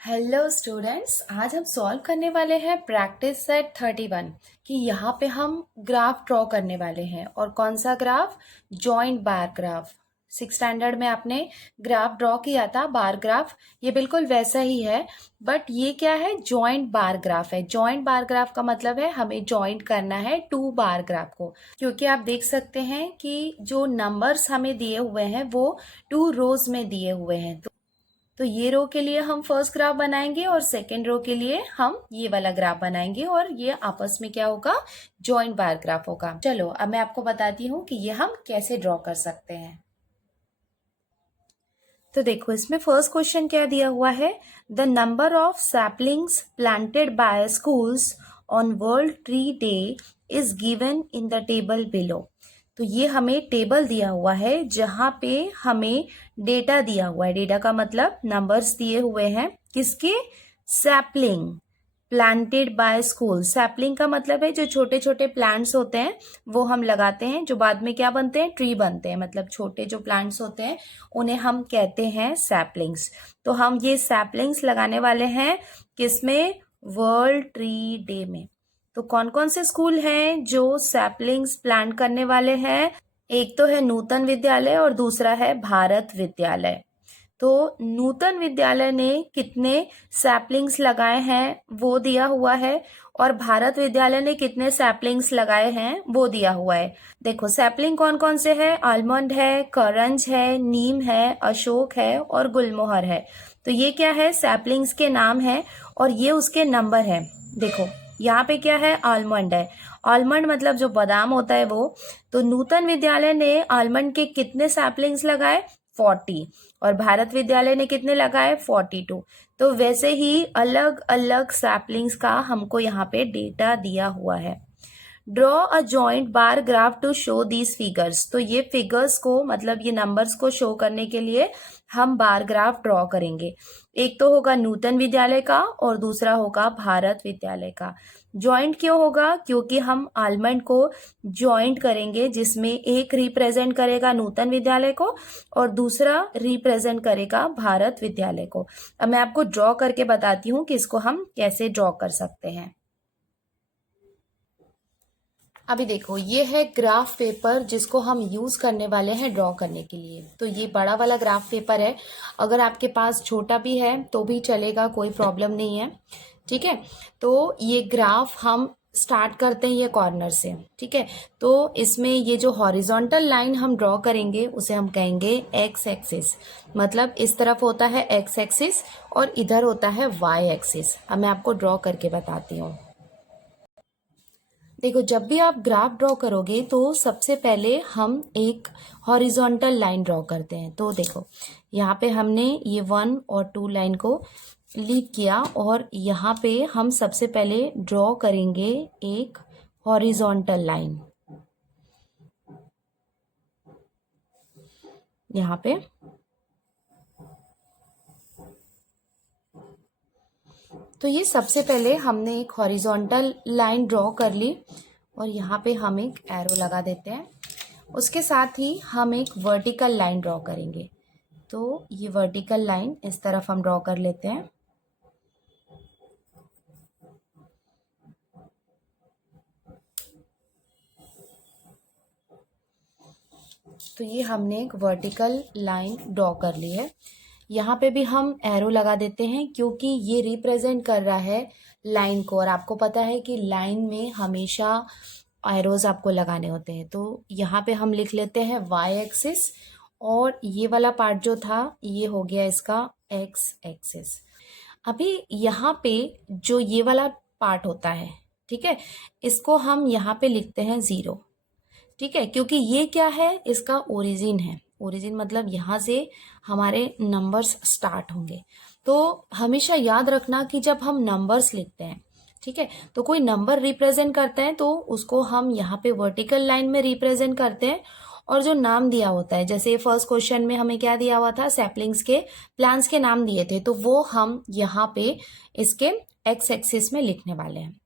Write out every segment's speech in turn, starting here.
Hello students, आज हम solve करने वाले हैं प्रैक्टिस सेट 31 कि यहाँ पे हम ग्राफ ड्रॉ करने वाले हैं। और कौन सा graph? Joint bar graph. 6 standard में आपने ग्राफ ड्रॉ किया था, बार ग्राफ। ये बिल्कुल वैसा ही है, बट ये क्या है? जॉइंट बार ग्राफ है। जॉइंट बार ग्राफ का मतलब है हमें जॉइंट करना है 2 बार ग्राफ को, क्योंकि आप देख सकते हैं कि जो नंबर्स हमें दिए हुए हैं वो 2 रोज में दिए हुए हैं। तो ये रो के लिए हम फर्स्ट ग्राफ बनाएंगे और सेकेंड रो के लिए हम ये वाला ग्राफ बनाएंगे, और ये आपस में क्या होगा? जॉइंट बार ग्राफ होगा। चलो अब मैं आपको बताती हूँ कि ये हम कैसे ड्रॉ कर सकते हैं। तो देखो, इसमें फर्स्ट क्वेश्चन क्या दिया हुआ है? The number of saplings planted by schools on world tree day is given in the table below. तो ये हमें टेबल दिया हुआ है जहां पे हमें डेटा दिया हुआ है। डेटा का मतलब नंबर्स दिए हुए हैं किसके? Sapling planted by school. Sapling का मतलब है जो छोटे छोटे प्लांट्स होते हैं वो हम लगाते हैं, जो बाद में क्या बनते हैं? ट्री बनते हैं। मतलब छोटे जो प्लांट्स होते हैं उन्हें हम कहते हैं सैपलिंग्स। तो हम ये सैपलिंग्स लगाने वाले हैं किसमें? वर्ल्ड ट्री डे में। तो कौन कौन से स्कूल हैं जो सैपलिंग्स प्लांट करने वाले हैं? एक तो है नूतन विद्यालय और दूसरा है भारत विद्यालय। तो नूतन विद्यालय ने कितने सैपलिंग्स लगाए हैं वो दिया हुआ है, और भारत विद्यालय ने कितने सैपलिंग्स लगाए हैं वो दिया हुआ है। देखो, सैपलिंग कौन कौन से है? आलमंड है, करंज है, नीम है, अशोक है और गुलमोहर है। तो ये क्या है? सैपलिंग्स के नाम है और ये उसके नंबर है। देखो यहाँ पे क्या है? आलमंड है। आलमंड मतलब जो बादाम होता है वो। तो नूतन विद्यालय ने आलमंड के कितने सैपलिंग्स लगाए? 40। और भारत विद्यालय ने कितने लगाए? 42। तो वैसे ही अलग अलग सैपलिंग्स का हमको यहाँ पे डेटा दिया हुआ है। Draw a joint bar graph to show these figures. तो ये फिगर्स को, मतलब ये नंबर्स को शो करने के लिए हम बार ग्राफ ड्रॉ करेंगे। एक तो होगा नूतन विद्यालय का और दूसरा होगा भारत विद्यालय का। जॉइंट क्यों होगा? क्योंकि हम आलमंड को जॉइंट करेंगे, जिसमें एक रिप्रेजेंट करेगा नूतन विद्यालय को और दूसरा रिप्रेजेंट करेगा भारत विद्यालय को। अब मैं आपको ड्रॉ करके बताती हूँ कि इसको हम कैसे ड्रॉ कर सकते हैं। अभी देखो, ये है ग्राफ पेपर जिसको हम यूज करने वाले हैं ड्रॉ करने के लिए। तो ये बड़ा वाला ग्राफ पेपर है। अगर आपके पास छोटा भी है तो भी चलेगा, कोई प्रॉब्लम नहीं है। ठीक है, तो ये ग्राफ हम स्टार्ट करते हैं ये कॉर्नर से। ठीक है, तो इसमें ये जो हॉरिजॉन्टल लाइन हम ड्रॉ करेंगे उसे हम कहेंगे एक्स एक्सिस। मतलब इस तरफ होता है एक्स एक्सिस और इधर होता है वाई एक्सिस। अब मैं आपको ड्रॉ करके बताती हूँ। देखो, जब भी आप ग्राफ ड्रॉ करोगे तो सबसे पहले हम एक हॉरिजॉन्टल लाइन ड्रॉ करते हैं। तो देखो, यहाँ पे हमने ये 1 और 2 लाइन को लीव किया और यहाँ पे हम सबसे पहले ड्रॉ करेंगे एक हॉरिजॉन्टल लाइन। यहाँ पे तो ये सबसे पहले हमने एक हॉरिजॉन्टल लाइन ड्रॉ कर ली और यहाँ पे हम एक एरो लगा देते हैं। उसके साथ ही हम एक वर्टिकल लाइन ड्रॉ करेंगे। तो ये वर्टिकल लाइन इस तरफ हम ड्रॉ कर लेते हैं। तो ये हमने एक वर्टिकल लाइन ड्रॉ कर ली है। यहाँ पे भी हम एरो लगा देते हैं क्योंकि ये रिप्रेजेंट कर रहा है लाइन को, और आपको पता है कि लाइन में हमेशा एरोज आपको लगाने होते हैं। तो यहाँ पे हम लिख लेते हैं वाई एक्सिस, और ये वाला पार्ट जो था ये हो गया इसका एक्स एक्सिस। अभी यहाँ पे जो ये वाला पार्ट होता है, ठीक है, इसको हम यहाँ पे लिखते हैं 0। ठीक है, क्योंकि ये क्या है? इसका ओरिजिन है। ओरिजिन मतलब यहाँ से हमारे नंबर्स स्टार्ट होंगे। तो हमेशा याद रखना कि जब हम नंबर्स लिखते हैं, ठीक है, तो कोई नंबर रिप्रेजेंट करते हैं तो उसको हम यहाँ पे वर्टिकल लाइन में रिप्रेजेंट करते हैं, और जो नाम दिया होता है, जैसे फर्स्ट क्वेश्चन में हमें क्या दिया हुआ था? सैपलिंग्स के प्लांट्स के नाम दिए थे, तो वो हम यहाँ पे इसके एक्स एक्सिस में लिखने वाले हैं।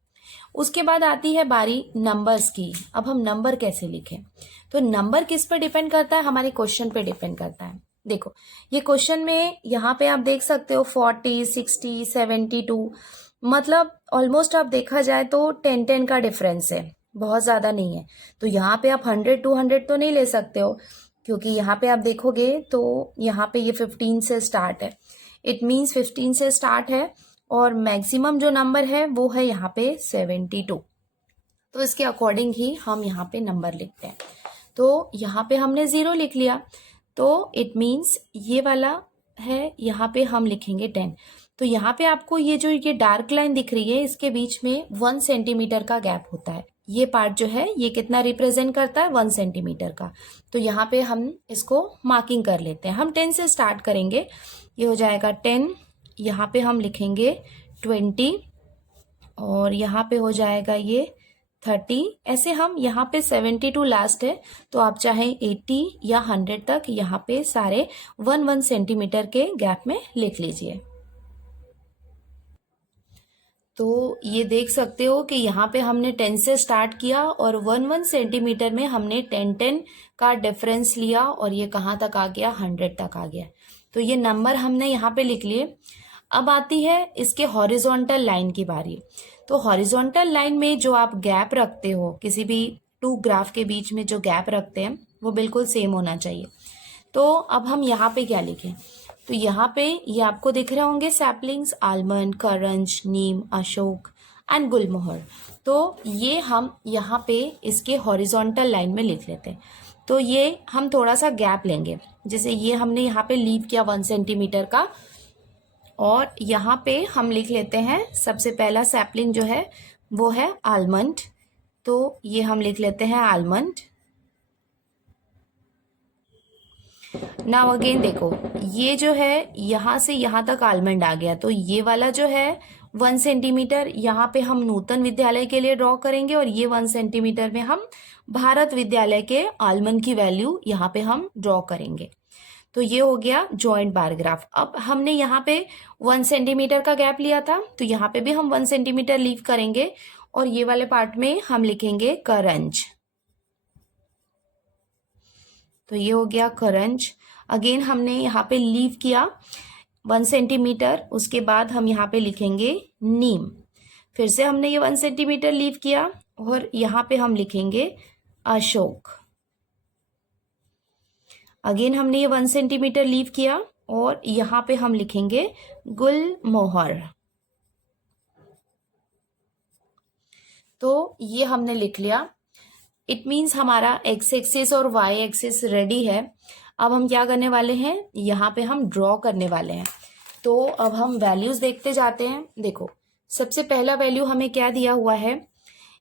उसके बाद आती है बारी नंबर्स की। अब हम नंबर कैसे लिखें? तो नंबर किस पर डिपेंड करता है? हमारे क्वेश्चन पे डिपेंड करता है। देखो ये क्वेश्चन में यहाँ पे आप देख सकते हो 40, 60, 72, मतलब ऑलमोस्ट आप देखा जाए तो 10-10 का डिफरेंस है, बहुत ज्यादा नहीं है। तो यहाँ पे आप 100-200 तो नहीं ले सकते हो, क्योंकि यहाँ पे आप देखोगे तो यहाँ पे ये 15 से स्टार्ट है। इट मीन्स 15 से स्टार्ट है और मैक्सिमम जो नंबर है वो है यहाँ पे 72। तो इसके अकॉर्डिंग ही हम यहाँ पे नंबर लिखते हैं। तो यहाँ पे हमने 0 लिख लिया, तो इट मीन्स ये वाला है, यहाँ पे हम लिखेंगे 10। तो यहाँ पे आपको ये जो ये डार्क लाइन दिख रही है इसके बीच में 1 सेंटीमीटर का गैप होता है। ये पार्ट जो है ये कितना रिप्रेजेंट करता है, 1 सेंटीमीटर का। तो यहाँ पे हम इसको मार्किंग कर लेते हैं। हम 10 से स्टार्ट करेंगे, ये हो जाएगा 10, यहाँ पे हम लिखेंगे 20 और यहाँ पे हो जाएगा ये 30। ऐसे हम यहाँ पे 72 लास्ट है, तो आप चाहे 80 या 100 तक यहाँ पे सारे 1-1 सेंटीमीटर के गैप में लिख लीजिए। तो ये देख सकते हो कि यहाँ पे हमने 10 से स्टार्ट किया और 1-1 सेंटीमीटर में हमने 10-10 का डिफरेंस लिया और ये कहाँ तक आ गया, 100 तक आ गया। तो ये नंबर हमने यहाँ पे लिख लिए। अब आती है इसके हॉरिजॉन्टल लाइन की बारी। तो हॉरिजॉन्टल लाइन में जो आप गैप रखते हो, किसी भी टू ग्राफ के बीच में जो गैप रखते हैं वो बिल्कुल सेम होना चाहिए। तो अब हम यहाँ पे क्या लिखें, तो यहाँ पे ये आपको दिख रहे होंगे सैपलिंग्स, आलमंड, करंज, नीम, अशोक एंड गुलमोहर। तो ये हम यहाँ पे इसके हॉरिजॉन्टल लाइन में लिख लेते हैं। तो ये हम थोड़ा सा गैप लेंगे, जैसे ये हमने यहाँ पे लीव किया 1 सेंटीमीटर का, और यहाँ पे हम लिख लेते हैं सबसे पहला सैपलिंग जो है वो है आलमंड। तो ये हम लिख लेते हैं आलमंड। नाउ अगेन देखो, ये जो है यहाँ से यहाँ तक आलमंड आ गया, तो ये वाला जो है 1 सेंटीमीटर यहाँ पे हम नूतन विद्यालय के लिए ड्रॉ करेंगे और ये 1 सेंटीमीटर में हम भारत विद्यालय के आलमंड की वैल्यू यहाँ पे हम ड्रॉ करेंगे। तो ये हो गया जॉइंट बार ग्राफ। अब हमने यहाँ पे 1 सेंटीमीटर का गैप लिया था, तो यहाँ पे भी हम 1 सेंटीमीटर लीव करेंगे और ये वाले पार्ट में हम लिखेंगे करंज। तो ये हो गया करंज। अगेन हमने यहाँ पे लीव किया 1 सेंटीमीटर, उसके बाद हम यहाँ पे लिखेंगे नीम। फिर से हमने ये 1 सेंटीमीटर लीव किया और यहाँ पे हम लिखेंगे अशोक। अगेन हमने ये 1 सेंटीमीटर लीव किया और यहाँ पे हम लिखेंगे गुलमोहर। तो ये हमने लिख लिया। इट मीन्स हमारा एक्स एक्सिस और वाई एक्सिस रेडी है। अब हम क्या करने वाले हैं, यहाँ पे हम ड्रॉ करने वाले हैं। तो अब हम वैल्यूज देखते जाते हैं। देखो सबसे पहला वैल्यू हमें क्या दिया हुआ है,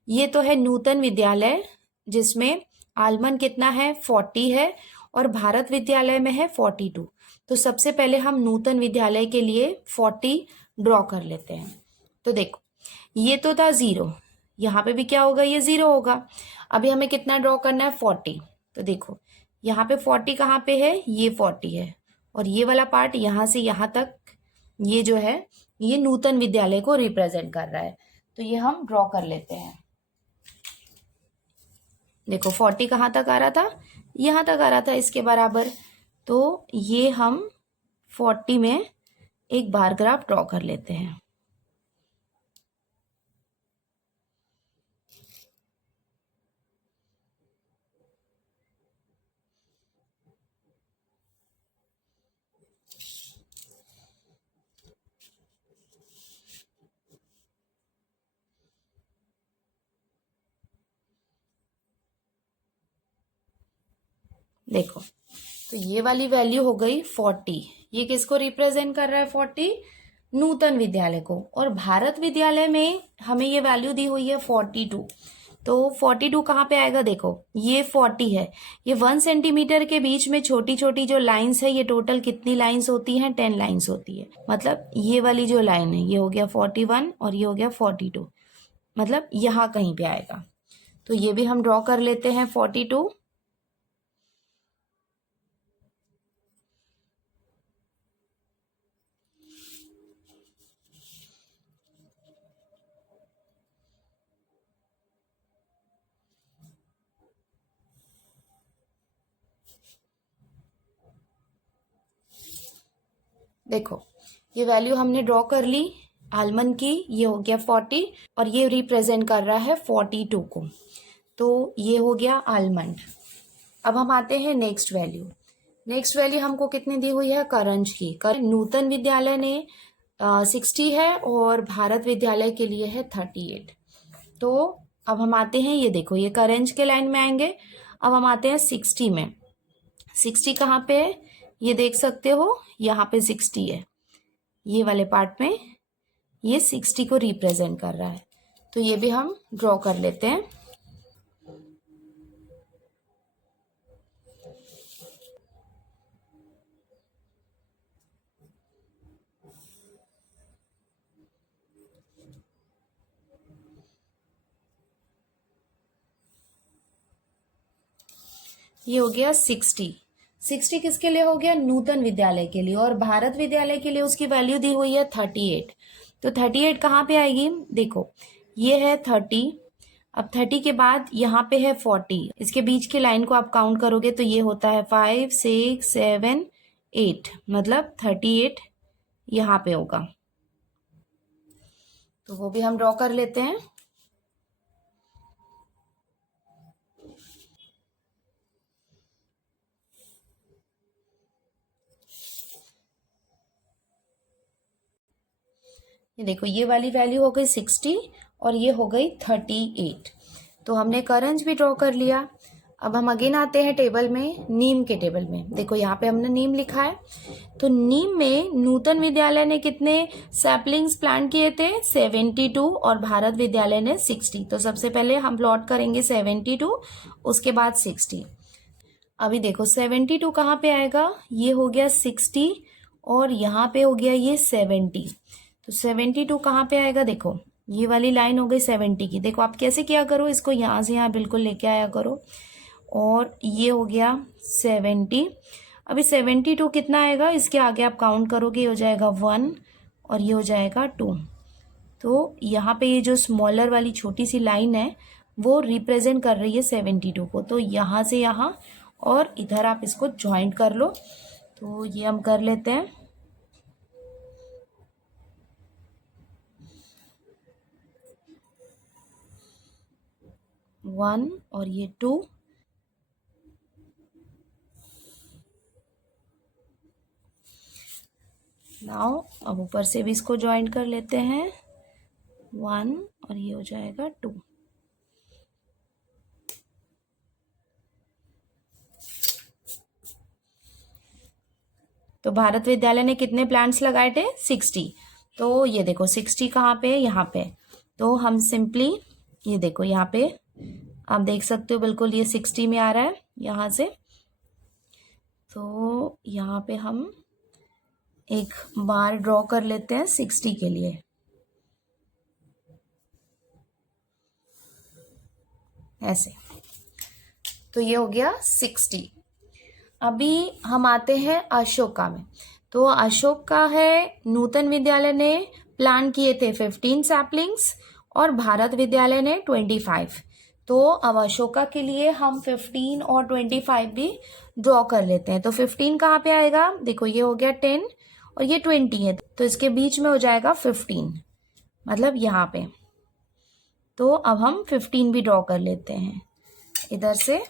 ये तो है नूतन विद्यालय, जिसमें आलमन कितना है 40 है और भारत विद्यालय में है 42। तो सबसे पहले हम नूतन विद्यालय के लिए 40 ड्रॉ कर लेते हैं। तो देखो ये तो था 0, यहाँ पे भी क्या होगा, ये 0 होगा। अभी हमें कितना ड्रॉ करना है, 40। तो देखो यहाँ पे 40 कहाँ पे है, ये 40 है और ये वाला पार्ट यहाँ से यहाँ तक ये जो है ये नूतन विद्यालय को रिप्रेजेंट कर रहा है। तो ये हम ड्रॉ कर लेते हैं। देखो 40 कहाँ तक आ रहा था, यहाँ तक आ रहा था इसके बराबर। तो ये हम 40 में एक बार ग्राफ ड्रॉ कर लेते हैं। देखो तो ये वाली वैल्यू हो गई 40। ये किसको रिप्रेजेंट कर रहा है, 40 नूतन विद्यालय को। और भारत विद्यालय में हमें ये वैल्यू दी हुई है 42। तो 42 कहाँ पे आएगा, देखो ये 40 है, ये 1 सेंटीमीटर के बीच में छोटी छोटी जो लाइंस है, ये टोटल कितनी लाइंस होती हैं, 10 लाइंस होती है। मतलब ये वाली जो लाइन है ये हो गया 41 और ये हो गया 42, मतलब यहाँ कहीं पे आएगा। तो ये भी हम ड्रॉ कर लेते हैं 42। देखो ये वैल्यू हमने ड्रॉ कर ली आलमंड की, ये हो गया 40 और ये रिप्रेजेंट कर रहा है 42 को, तो ये हो गया आलमंड। अब हम आते हैं नेक्स्ट वैल्यू। नेक्स्ट वैल्यू हमको कितनी दी हुई है करंज की। नूतन विद्यालय ने 60 है और भारत विद्यालय के लिए है 38। तो अब हम आते हैं, ये देखो ये करंज के लाइन में आएंगे। अब हम आते हैं 60 में। 60 कहाँ पे है ये देख सकते हो, यहाँ पे 60 है, ये वाले पार्ट में ये 60 को रिप्रेजेंट कर रहा है, तो ये भी हम ड्रॉ कर लेते हैं। ये हो गया 60। 60 किसके लिए हो गया, नूतन विद्यालय के लिए, और भारत विद्यालय के लिए उसकी वैल्यू दी हुई है 38। तो 38 कहाँ पे आएगी, देखो ये है 30, अब 30 के बाद यहाँ पे है 40, इसके बीच की लाइन को आप काउंट करोगे तो ये होता है 5 6 7 8, मतलब 38 यहाँ पे होगा, तो वो भी हम ड्रॉ कर लेते हैं। ये देखो ये वाली वैल्यू हो गई 60 और ये हो गई 38, तो हमने करंज भी ड्रॉ कर लिया। अब हम अगेन आते हैं टेबल में, नीम के टेबल में। देखो यहाँ पे हमने नीम लिखा है, तो नीम में नूतन विद्यालय ने कितने सैपलिंग्स प्लांट किए थे, 72, और भारत विद्यालय ने 60। तो सबसे पहले हम प्लॉट करेंगे 72, उसके बाद 60। अभी देखो 72 कहाँ पे आएगा, ये हो गया 60 और यहाँ पे हो गया ये 70, तो 72 कहाँ पे आएगा, देखो ये वाली लाइन हो गई 70 की। देखो आप कैसे किया करो, इसको यहाँ से यहाँ बिल्कुल लेके आया करो, और ये हो गया 70। अभी 72 कितना आएगा, इसके आगे आप काउंट करोगे, ये हो जाएगा 1 और ये हो जाएगा 2। तो यहाँ पे ये जो स्मॉलर वाली छोटी सी लाइन है वो रिप्रेजेंट कर रही है 72 को, तो यहाँ से यहाँ और इधर आप इसको ज्वाइंट कर लो। तो ये हम कर लेते हैं। वन और ये 2, नाउ अब ऊपर से भी इसको ज्वाइन कर लेते हैं, 1 और ये हो जाएगा 2। तो भारत विद्यालय ने कितने प्लांट्स लगाए थे, 60। तो ये देखो 60 कहाँ पे है, यहाँ पे, तो हम सिंपली ये देखो यहाँ पे आप देख सकते हो बिल्कुल ये 60 में आ रहा है यहाँ से, तो यहाँ पे हम एक बार ड्रॉ कर लेते हैं 60 के लिए। ऐसे, तो ये हो गया 60। अभी हम आते हैं अशोका में। तो अशोका है, नूतन विद्यालय ने प्लान किए थे 15 सैपलिंग्स और भारत विद्यालय ने 25। तो अब अशोका के लिए हम 15 और 25 भी ड्रॉ कर लेते हैं। तो 15 कहाँ पे आएगा, देखो ये हो गया 10 और ये 20 है, तो इसके बीच में हो जाएगा 15, मतलब यहाँ पे। तो अब हम 15 भी ड्रॉ कर लेते हैं इधर से।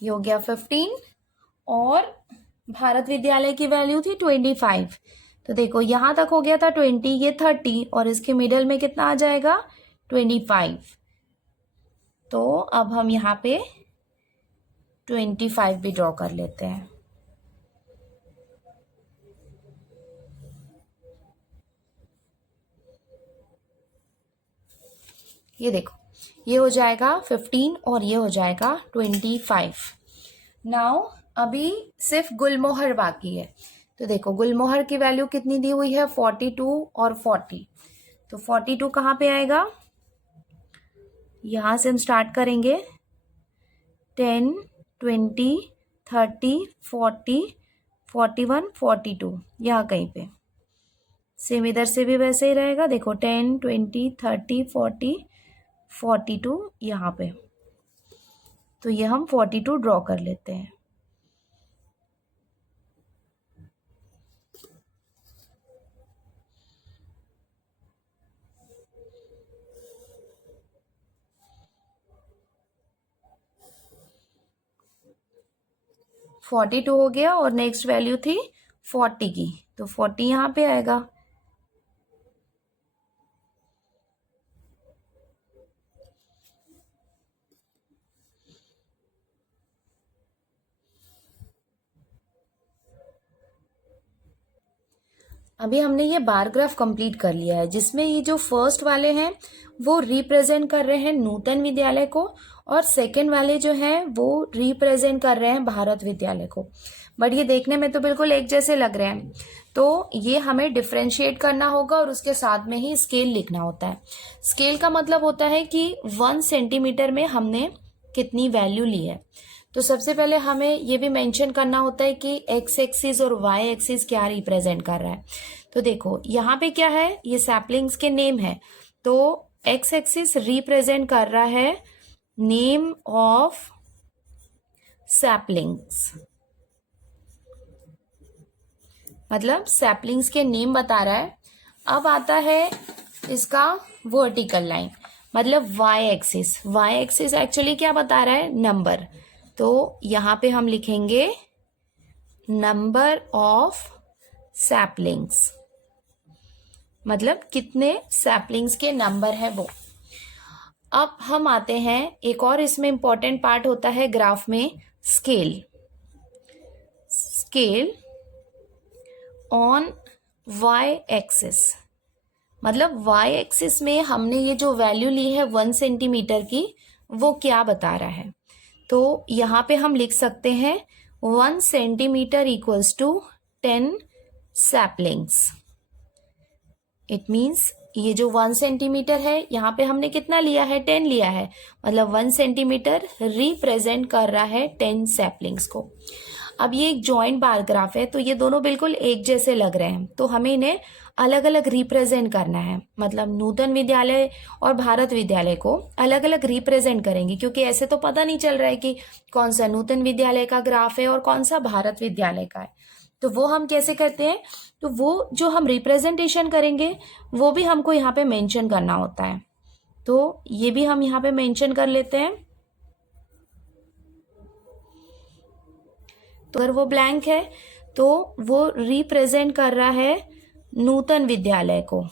ये हो गया 15 और भारत विद्यालय की वैल्यू थी 25, तो देखो यहां तक हो गया था 20, ये 30 और इसके मिडल में कितना आ जाएगा 25। तो अब हम यहाँ पे 25 भी ड्रॉ कर लेते हैं। ये देखो ये हो जाएगा 15 और ये हो जाएगा 25। नाउ अभी सिर्फ गुलमोहर बाकी है। तो देखो गुलमोहर की वैल्यू कितनी दी हुई है, 42 और 40। तो 42 कहाँ पे आएगा, यहाँ से हम स्टार्ट करेंगे 10 20 30 40 41 42, यहाँ कहीं पे। सेम इधर से भी वैसे ही रहेगा, देखो 10 20 30 40 42 यहाँ पे। तो ये हम 42 ड्रॉ कर लेते हैं। फोर्टी टू हो गया और नेक्स्ट वैल्यू थी 40 की, तो 40 यहाँ पे आएगा। अभी हमने ये बार ग्राफ कंप्लीट कर लिया है, जिसमें ये जो फर्स्ट वाले हैं वो रिप्रेजेंट कर रहे हैं नूतन विद्यालय को, और सेकंड वाले जो हैं वो रिप्रेजेंट कर रहे हैं भारत विद्यालय को। बट ये देखने में तो बिल्कुल एक जैसे लग रहे हैं, तो ये हमें डिफ्रेंशिएट करना होगा और उसके साथ में ही स्केल लिखना होता है। स्केल का मतलब होता है कि 1 सेंटीमीटर में हमने कितनी वैल्यू ली है। तो सबसे पहले हमें ये भी मेंशन करना होता है कि एक्स एक्सिस और वाई एक्सिस क्या रिप्रेजेंट कर रहा है। तो देखो यहाँ पे क्या है, ये सैपलिंग्स के नेम है, तो एक्स एक्सिस रिप्रेजेंट कर रहा है नेम ऑफ सैपलिंग्स, मतलब सैपलिंग्स के नेम बता रहा है। अब आता है इसका वर्टिकल लाइन, मतलब Y axis. Y axis actually क्या बता रहा है, नंबर। तो यहाँ पे हम लिखेंगे नंबर ऑफ सैपलिंग्स, मतलब कितने सैपलिंग्स के नंबर है वो। अब हम आते हैं, एक और इसमें इंपॉर्टेंट पार्ट होता है ग्राफ में, scale. Scale on Y axis, मतलब वाई एक्सिस में हमने ये जो वैल्यू ली है 1 सेंटीमीटर की, वो क्या बता रहा है। तो यहाँ पे हम लिख सकते हैं 1 centimetre equals to 10 saplings. It means ये जो 1 सेंटीमीटर है, यहाँ पे हमने कितना लिया है, 10 लिया है, मतलब 1 सेंटीमीटर रिप्रेजेंट कर रहा है 10 सैपलिंग्स को। अब ये एक जॉइंट बार ग्राफ है, तो ये दोनों बिल्कुल एक जैसे लग रहे हैं, तो हमें इन्हें अलग अलग रिप्रेजेंट करना है। मतलब नूतन विद्यालय और भारत विद्यालय को अलग अलग रिप्रेजेंट करेंगे, क्योंकि ऐसे तो पता नहीं चल रहा है कि कौन सा नूतन विद्यालय का ग्राफ है और कौन सा भारत विद्यालय का है। तो वो हम कैसे करते हैं, तो वो जो हम रिप्रेजेंटेशन करेंगे वो भी हमको यहाँ पे मेंशन करना होता है। तो ये भी हम यहाँ पे मेंशन कर लेते हैं। तो अगर वो ब्लैंक है तो वो रिप्रेजेंट कर रहा है नूतन विद्यालय को।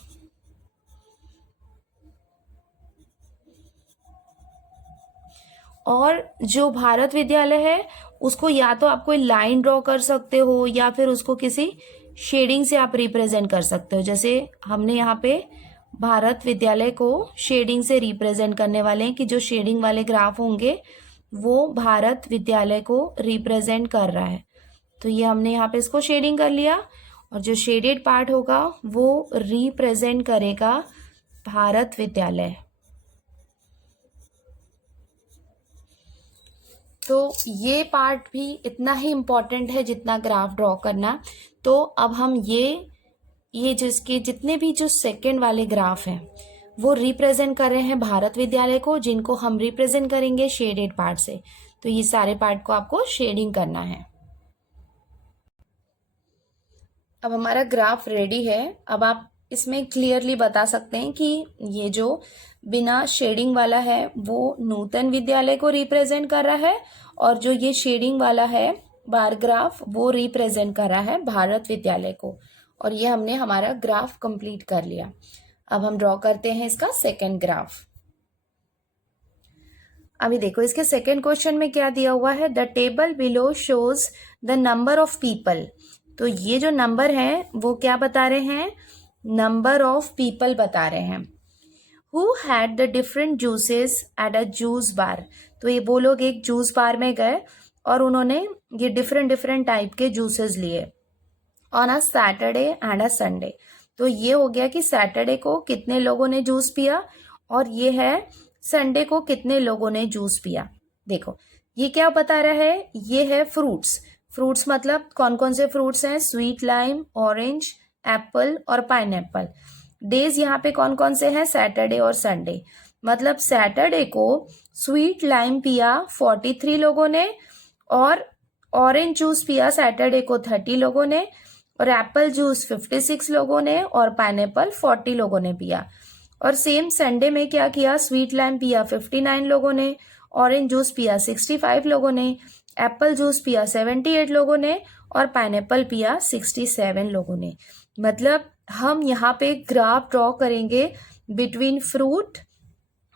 और जो भारत विद्यालय है उसको या तो आप कोई लाइन ड्रॉ कर सकते हो या फिर उसको किसी शेडिंग से आप रिप्रेजेंट कर सकते हो। जैसे हमने यहाँ पे भारत विद्यालय को शेडिंग से रिप्रेजेंट करने वाले हैं कि जो शेडिंग वाले ग्राफ होंगे वो भारत विद्यालय को रिप्रेजेंट कर रहा है। तो ये हमने यहाँ पे इसको शेडिंग कर लिया, और जो शेडेड पार्ट होगा वो रिप्रेजेंट करेगा भारत विद्यालय। तो ये पार्ट भी इतना ही इम्पोर्टेंट है जितना ग्राफ ड्रॉ करना। तो अब हम ये जिसके जितने भी जो सेकंड वाले ग्राफ हैं वो रिप्रेजेंट कर रहे हैं भारत विद्यालय को, जिनको हम रिप्रेजेंट करेंगे शेडेड पार्ट से। तो ये सारे पार्ट को आपको शेडिंग करना है। अब हमारा ग्राफ रेडी है। अब आप इसमें क्लियरली बता सकते हैं कि ये जो बिना शेडिंग वाला है वो नूतन विद्यालय को रिप्रेजेंट कर रहा है, और जो ये शेडिंग वाला है बार ग्राफ वो रिप्रेजेंट कर रहा है भारत विद्यालय को। और ये हमने हमारा ग्राफ कंप्लीट कर लिया। अब हम ड्रॉ करते हैं इसका सेकेंड ग्राफ। अभी देखो इसके सेकेंड क्वेश्चन में क्या दिया हुआ है, the table below shows the number of people. तो ये जो नंबर है वो क्या बता रहे हैं, नंबर ऑफ पीपल बता रहे हैं। Who had the different juices at a juice bar. तो ये वो लोग एक जूस बार में गए और उन्होंने ये डिफरेंट डिफरेंट टाइप के जूसेस लिए on a Saturday and a Sunday. तो ये हो गया कि सैटरडे को कितने लोगों ने जूस पिया, और ये है संडे को कितने लोगों ने जूस पिया। देखो ये क्या बता रहा है, ये है फ्रूट्स। फ्रूट्स मतलब कौन कौन से फ्रूट्स हैं, स्वीट लाइम, ऑरेंज, एप्पल और पाइनएप्पल। डेज यहाँ पे कौन कौन से हैं, सैटरडे और संडे। मतलब सैटरडे को स्वीट लाइम पिया 43 लोगों ने, और ऑरेंज जूस पिया सैटरडे को 30 लोगों ने, और एप्पल जूस 56 लोगों ने, और पाइनएप्पल 40 लोगों ने पिया। और सेम संडे में क्या किया, स्वीट लाइम पिया 59 लोगों ने, ऑरेंज जूस पिया 65 लोगों ने, एप्पल जूस पिया 78 लोगों ने, और पाइनएप्पल पिया 67 लोगों ने। मतलब हम यहाँ पे ग्राफ ड्रॉ करेंगे बिटवीन फ्रूट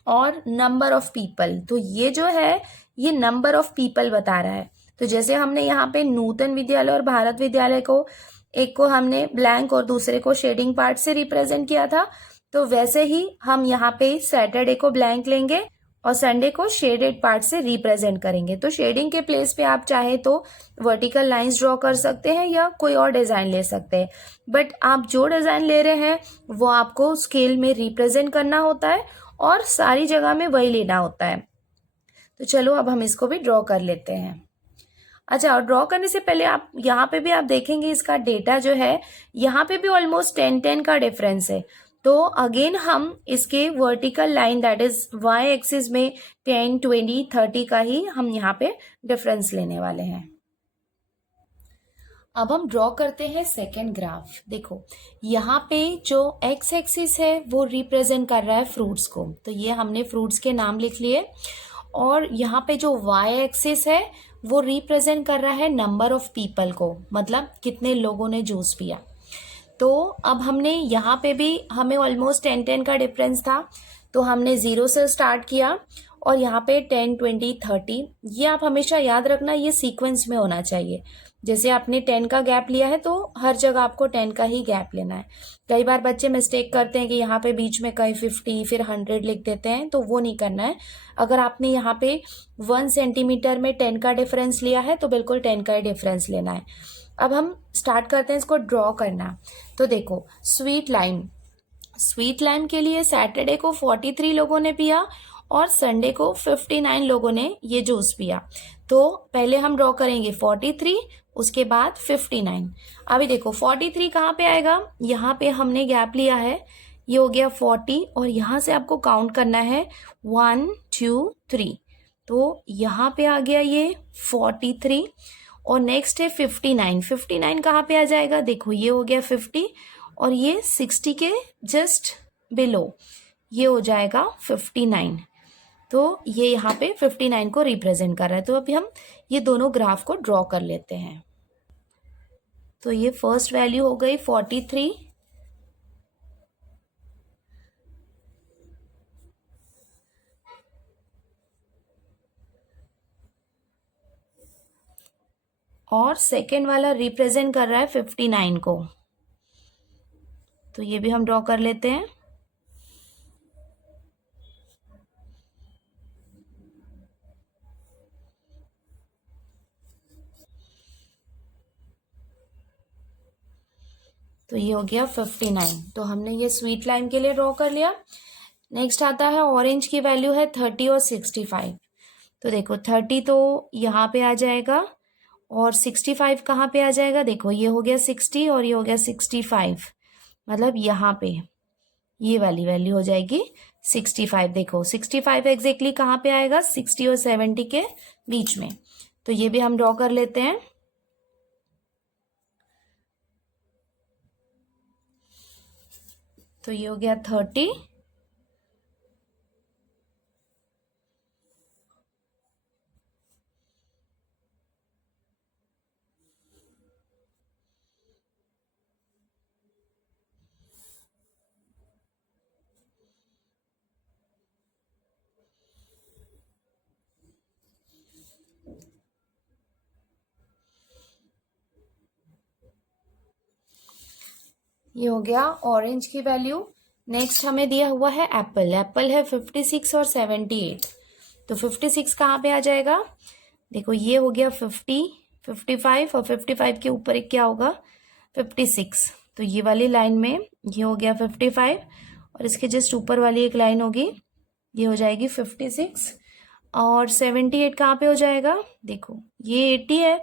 और नंबर ऑफ पीपल। तो ये जो है ये नंबर ऑफ पीपल बता रहा है। तो जैसे हमने यहाँ पे नूतन विद्यालय और भारत विद्यालय को, एक को हमने ब्लैंक और दूसरे को शेडिंग पार्ट से रिप्रेजेंट किया था, तो वैसे ही हम यहाँ पे सैटरडे को ब्लैंक लेंगे और संडे को शेडेड पार्ट से रिप्रेजेंट करेंगे। तो शेडिंग के प्लेस पे आप चाहे तो वर्टिकल लाइंस ड्रॉ कर सकते हैं या कोई और डिजाइन ले सकते हैं, बट आप जो डिजाइन ले रहे हैं वो आपको स्केल में रिप्रेजेंट करना होता है और सारी जगह में वही लेना होता है। तो चलो अब हम इसको भी ड्रॉ कर लेते हैं। अच्छा, और ड्रॉ करने से पहले आप यहाँ पे भी आप देखेंगे इसका डेटा जो है यहाँ पे भी ऑलमोस्ट 10-10 का डिफरेंस है। तो अगेन हम इसके vertical line that is Y axis में 10, 20, 30 का ही हम यहाँ पे डिफरेंस लेने वाले हैं। अब हम ड्रॉ करते हैं सेकेंड ग्राफ। देखो यहाँ पे जो एक्स एक्सिस है वो रिप्रेजेंट कर रहा है फ्रूट्स को, तो ये हमने फ्रूट्स के नाम लिख लिए। और यहाँ पे जो वाई एक्सिस है वो रिप्रेजेंट कर रहा है नंबर ऑफ पीपल को, मतलब कितने लोगों ने जूस पिया। तो अब हमने यहाँ पे भी हमें ऑलमोस्ट 10-10 का डिफरेंस था, तो हमने 0 से स्टार्ट किया और यहाँ पे 10, 20, 30। ये आप हमेशा याद रखना, ये सीक्वेंस में होना चाहिए। जैसे आपने 10 का गैप लिया है तो हर जगह आपको 10 का ही गैप लेना है। कई बार बच्चे मिस्टेक करते हैं कि यहाँ पे बीच में कहीं 50 फिर 100 लिख देते हैं, तो वो नहीं करना है। अगर आपने यहाँ पे 1 सेंटीमीटर में 10 का डिफरेंस लिया है तो बिल्कुल 10 का ही डिफरेंस लेना है। अब हम स्टार्ट करते हैं इसको ड्रॉ करना। तो देखो स्वीट लाइम के लिए सैटरडे को 43 लोगों ने पिया और संडे को 59 लोगों ने ये जूस पिया। तो पहले हम ड्रॉ करेंगे 43, उसके बाद 59। अभी देखो 43 कहाँ पे आएगा, यहाँ पे हमने गैप लिया है, ये हो गया 40 और यहाँ से आपको काउंट करना है 1, 2, 3। तो यहाँ पे आ गया ये 43 और नेक्स्ट है 59। 59 कहाँ पे आ जाएगा, देखो ये हो गया 50 और ये 60 के जस्ट बिलो ये हो जाएगा 59। तो ये यहाँ पे 59 को रिप्रेजेंट कर रहा है। तो अभी हम ये दोनों ग्राफ को ड्रॉ कर लेते हैं। तो ये फर्स्ट वैल्यू हो गई 43 और सेकेंड वाला रिप्रेजेंट कर रहा है 59 को, तो ये भी हम ड्रॉ कर लेते हैं। तो ये हो गया 59। तो हमने ये स्वीट लाइम के लिए ड्रॉ कर लिया। नेक्स्ट आता है ऑरेंज की वैल्यू है 30 और 65। तो देखो 30 तो यहाँ पे आ जाएगा और 65 कहाँ पे आ जाएगा, देखो ये हो गया 60 और ये हो गया 65, मतलब यहाँ पे ये वाली वैल्यू हो जाएगी 65। देखो 65 एग्जैक्टली कहाँ पे आएगा, 60 और 70 के बीच में। तो ये भी हम ड्रॉ कर लेते हैं। तो ये हो गया 30 ये हो गया ऑरेंज की वैल्यू। नेक्स्ट हमें दिया हुआ है एप्पल है 56 और 78। तो 56 कहाँ पे आ जाएगा, देखो ये हो गया 50, 55 और 55 के ऊपर एक क्या होगा 56। तो ये वाली लाइन में ये हो गया 55 और इसके जस्ट ऊपर वाली एक लाइन होगी, ये हो जाएगी 56। और 78 कहाँ पे हो जाएगा, देखो ये 80 है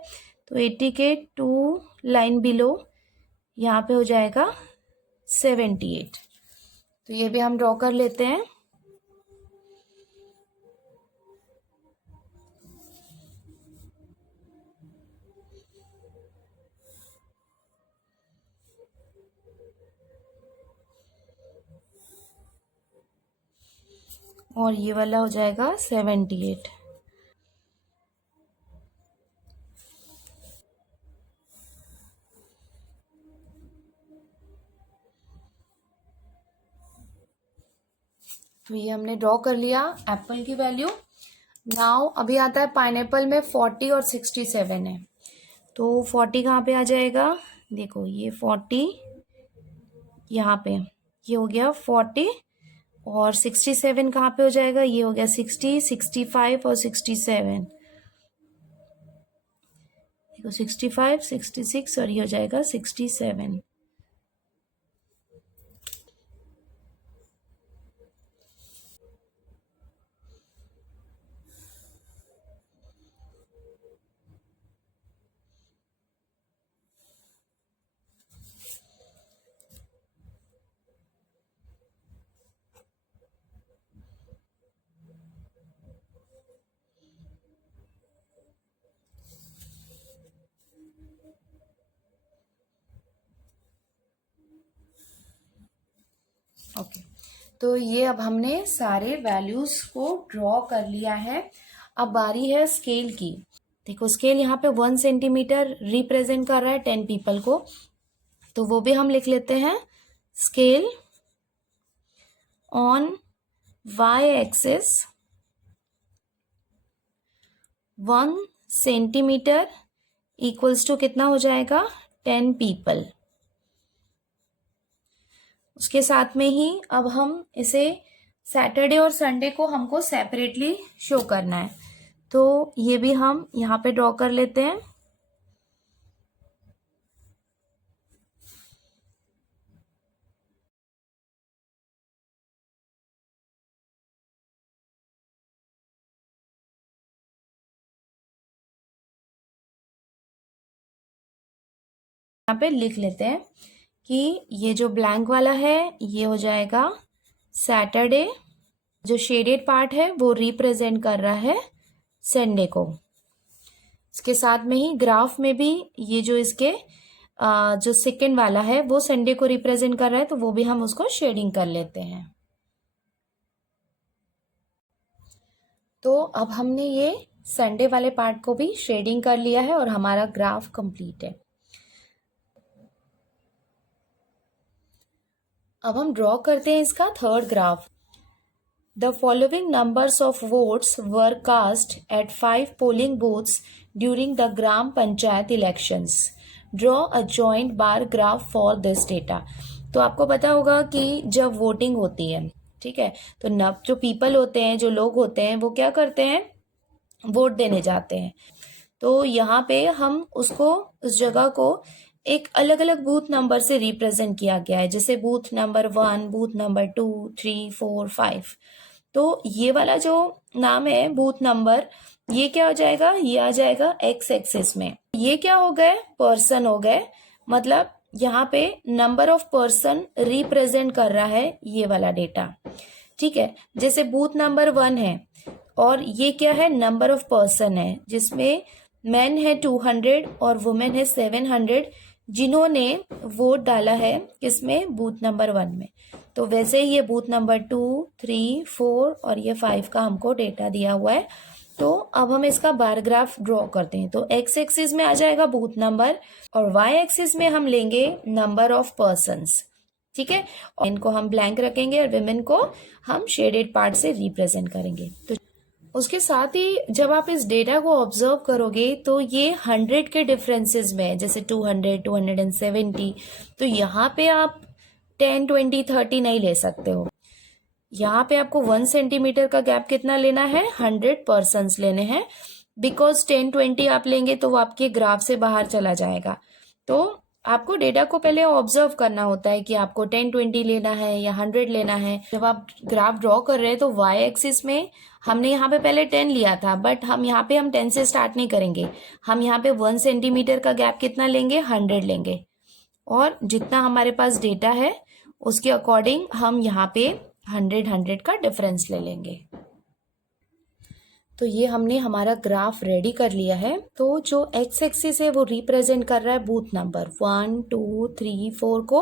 तो 80 के 2 लाइन बिलो यहाँ पे हो जाएगा 78। तो ये भी हम ड्रॉ कर लेते हैं। और ये वाला हो जाएगा 78। तो ये हमने ड्रॉ कर लिया एप्पल की वैल्यू। नाउ अभी आता है पाइनएप्पल में 40 और 67 है। तो 40 कहाँ पे आ जाएगा, देखो ये 40 यहाँ पे, ये हो गया 40 और 67 कहाँ पे हो जाएगा, ये हो गया 60, 65 और 67। देखो 65, 66 और ये हो जाएगा 67। ओके, तो ये अब हमने सारे वैल्यूज को ड्रॉ कर लिया है। अब बारी है स्केल की। देखो स्केल यहाँ पे 1 सेंटीमीटर रिप्रेजेंट कर रहा है 10 पीपल को, तो वो भी हम लिख लेते हैं। Scale on y axis 1 centimetre equals to कितना हो जाएगा, 10 पीपल। उसके साथ में ही अब हम इसे सैटरडे और संडे को हमको सेपरेटली शो करना है, तो ये भी हम यहाँ पे ड्रॉ कर लेते हैं। यहाँ पे लिख लेते हैं कि ये जो ब्लैंक वाला है ये हो जाएगा सैटरडे, जो शेडेड पार्ट है वो रिप्रेजेंट कर रहा है संडे को। इसके साथ में ही ग्राफ में भी ये जो इसके जो सेकेंड वाला है वो संडे को रिप्रेजेंट कर रहा है, तो वो भी हम उसको शेडिंग कर लेते हैं। तो अब हमने ये संडे वाले पार्ट को भी शेडिंग कर लिया है और हमारा ग्राफ कंप्लीट है। अब हम ड्रॉ करते हैं इसका third graph. The following numbers of votes were cast at 5 polling booths during the Gram Panchayat elections. Draw a joint bar graph for this data. तो आपको पता होगा कि जब वोटिंग होती है, ठीक है, तो जो पीपल होते हैं, जो लोग होते हैं, वो क्या करते हैं, वोट देने जाते हैं। तो यहाँ पे हम उसको, उस जगह को एक अलग अलग बूथ नंबर से रिप्रेजेंट किया गया है, जैसे बूथ नंबर 1, बूथ नंबर 2, 3, 4, 5। तो ये वाला जो नाम है बूथ नंबर, ये क्या हो जाएगा, ये आ जाएगा एक्स एक्सिस में। ये क्या हो गए, पर्सन हो गए, मतलब यहाँ पे नंबर ऑफ पर्सन रिप्रेजेंट कर रहा है ये वाला डेटा, ठीक है। जैसे बूथ नंबर 1 है और ये क्या है, नंबर ऑफ पर्सन है, जिसमें मैन है 200 और वुमेन है 700, जिन्होंने वोट डाला है किसमें, बूथ नंबर 1 में। तो वैसे ही ये बूथ नंबर 2, 3, 4 और ये 5 का हमको डेटा दिया हुआ है। तो अब हम इसका बार ग्राफ ड्रॉ करते हैं। तो एक्स एक्सिस में आ जाएगा बूथ नंबर और वाई एक्सिस में हम लेंगे नंबर ऑफ पर्सन्स, ठीक है। और इनको हम ब्लैंक रखेंगे और विमेन को हम शेडेड पार्ट से रिप्रेजेंट करेंगे। तो उसके साथ ही जब आप इस डेटा को ऑब्जर्व करोगे तो ये 100 के डिफरेंसेस में है, जैसे 200, 270। तो यहाँ पे आप 10, 20, 30 नहीं ले सकते हो। यहाँ पे आपको 1 सेंटीमीटर का गैप कितना लेना है, 100 पर्सन्स लेने हैं, बिकॉज 10, 20 आप लेंगे तो वो आपके ग्राफ से बाहर चला जाएगा। तो आपको डेटा को पहले ऑब्जर्व करना होता है कि आपको 10, 20 लेना है या 100 लेना है। जब आप ग्राफ ड्रॉ कर रहे हैं तो वाई एक्सिस में हमने यहाँ पे पहले 10 लिया था, बट हम यहाँ पे हम 10 से स्टार्ट नहीं करेंगे। हम यहाँ पे 1 सेंटीमीटर का गैप कितना लेंगे, 100 लेंगे, और जितना हमारे पास डेटा है उसके अकॉर्डिंग हम यहाँ पे 100 का डिफरेंस ले लेंगे। तो ये हमने हमारा ग्राफ रेडी कर लिया है। तो जो एक्स एक्सिस है वो रिप्रेजेंट कर रहा है बूथ नंबर 1 2 3 4 को,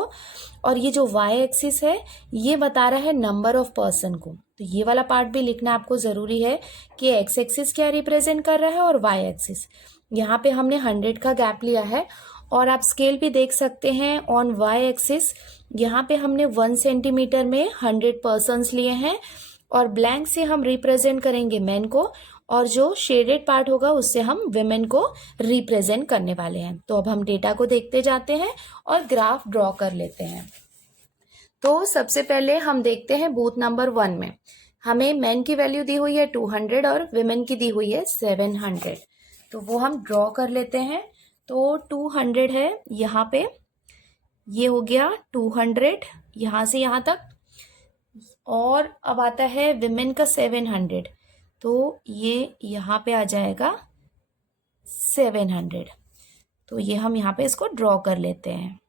और ये जो वाई एक्सिस है ये बता रहा है नंबर ऑफ पर्सन को। तो ये वाला पार्ट भी लिखना आपको ज़रूरी है कि एक्स एक्सिस क्या रिप्रेजेंट कर रहा है और वाई एक्सिस। यहाँ पे हमने 100 का गैप लिया है, और आप स्केल भी देख सकते हैं ऑन वाई एक्सिस। यहाँ पे हमने 1 सेंटीमीटर में 100 पर्सन्स लिए हैं, और ब्लैंक से हम रिप्रेजेंट करेंगे मैन को, और जो शेडेड पार्ट होगा उससे हम विमेन को रिप्रेजेंट करने वाले हैं। तो अब हम डेटा को देखते जाते हैं और ग्राफ ड्रॉ कर लेते हैं। तो सबसे पहले हम देखते हैं बूथ नंबर 1 में हमें मैन की वैल्यू दी हुई है 200 और विमेन की दी हुई है 700। तो वो हम ड्रॉ कर लेते हैं। तो 200 है यहाँ पे, ये हो गया 200 यहाँ से यहाँ तक, और अब आता है विमेन का 700, तो ये यहाँ पे आ जाएगा 700। तो ये हम यहाँ पे इसको ड्रॉ कर लेते हैं।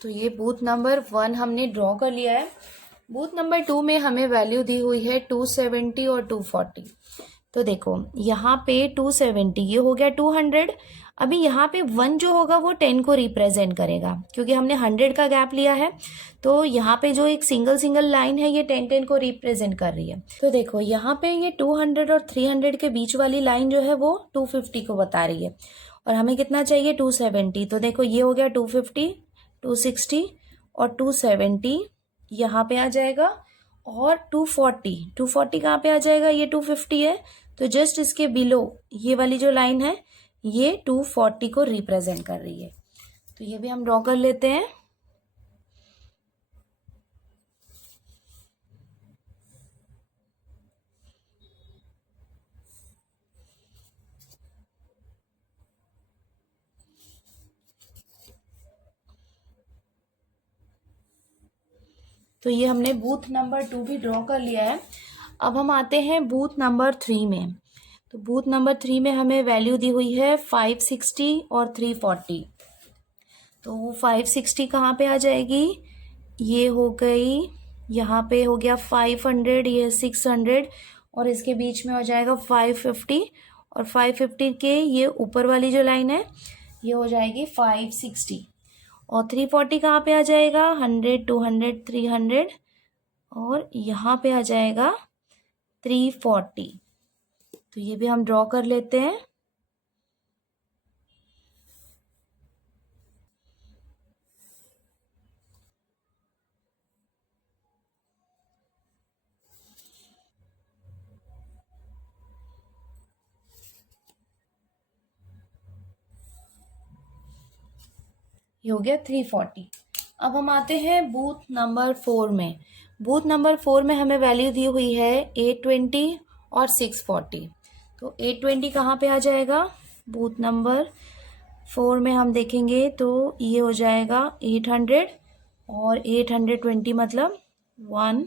तो ये बूथ नंबर 1 हमने ड्रॉ कर लिया है। बूथ नंबर 2 में हमें वैल्यू दी हुई है 270 और 240। तो देखो यहाँ पे 270 ये हो गया 200। अभी यहाँ पे 1 जो होगा वो 10 को रिप्रेजेंट करेगा, क्योंकि हमने 100 का गैप लिया है। तो यहाँ पे जो एक सिंगल सिंगल लाइन है ये 10 को रिप्रेजेंट कर रही है। तो देखो यहाँ पे ये 200 और 300 के बीच वाली लाइन जो है वो 250 को बता रही है, और हमें कितना चाहिए 270। तो देखो ये हो गया 250, 260 और 270 यहाँ पे आ जाएगा, और 240 कहाँ पे आ जाएगा, ये 250 है। तो जस्ट इसके बिलो ये वाली जो लाइन है ये 240 को रिप्रेजेंट कर रही है। तो ये भी हम ड्रॉ कर लेते हैं। तो ये हमने बूथ नंबर 2 भी ड्रॉ कर लिया है। अब हम आते हैं बूथ नंबर 3 में। तो बूथ नंबर 3 में हमें वैल्यू दी हुई है 560 और 340। तो 560 कहाँ पे आ जाएगी, ये हो गई यहाँ पे हो गया 500, ये 600, और इसके बीच में हो जाएगा 550, और 550 के ये ऊपर वाली जो लाइन है ये हो जाएगी 560, और 340 कहाँ पे आ जाएगा 100, 200, 300, और यहाँ पे आ जाएगा 340। तो ये भी हम ड्रॉ कर लेते हैं। ये हो गया 340। अब हम आते हैं बूथ नंबर 4 में। बूथ नंबर 4 में हमें वैल्यू दी हुई है 820 और 640। तो 820 कहाँ पे आ जाएगा, बूथ नंबर 4 में हम देखेंगे तो ये हो जाएगा 800, और 820 मतलब 1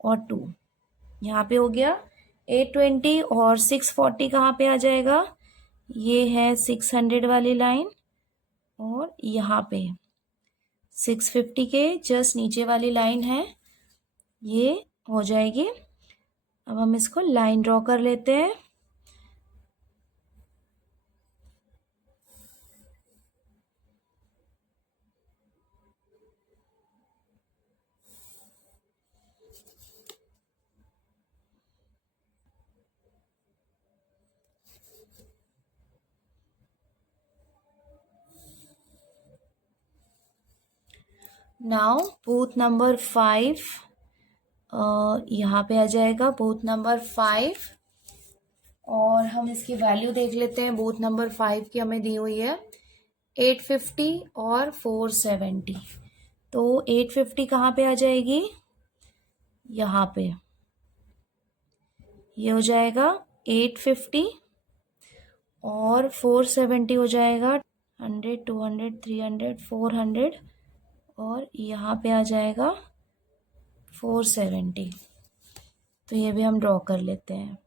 और 2, यहाँ पे हो गया 820, और 640 कहाँ पे आ जाएगा, ये है 600 वाली लाइन, और यहाँ पे 650 के जस्ट नीचे वाली लाइन है, ये हो जाएगी। अब हम इसको लाइन ड्रॉ कर लेते हैं। नाउ बूथ नंबर 5 यहाँ पे आ जाएगा बूथ नंबर 5, और हम इसकी वैल्यू देख लेते हैं। बूथ नंबर 5 की हमें दी हुई है 850 और 470। तो 850 कहाँ पे आ जाएगी, यहाँ पे, ये हो जाएगा 850 और 470 हो जाएगा 100, 200, 300, 400 और यहाँ पे आ जाएगा 470। तो ये भी हम ड्रॉ कर लेते हैं।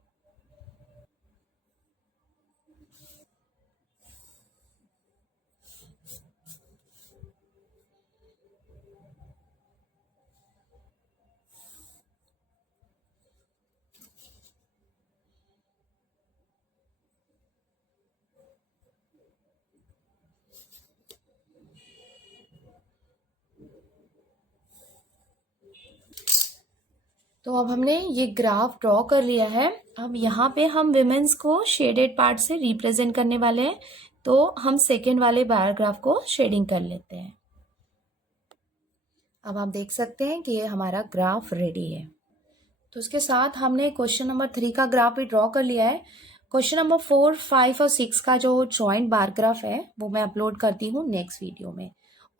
तो अब हमने ये ग्राफ ड्रॉ कर लिया है। अब यहाँ पे हम विमेंस को शेडेड पार्ट से रिप्रेजेंट करने वाले हैं, तो हम सेकेंड वाले बार ग्राफ को शेडिंग कर लेते हैं। अब आप देख सकते हैं कि ये हमारा ग्राफ रेडी है। तो उसके साथ हमने क्वेश्चन नंबर 3 का ग्राफ भी ड्रॉ कर लिया है। क्वेश्चन नंबर 4, 5 और 6 का जो जॉइंट बार ग्राफ है वो मैं अपलोड करती हूँ नेक्स्ट वीडियो में,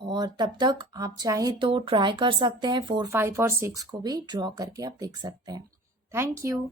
और तब तक आप चाहें तो ट्राई कर सकते हैं 4, 5 और 6 को भी ड्रॉ करके आप देख सकते हैं। Thank you.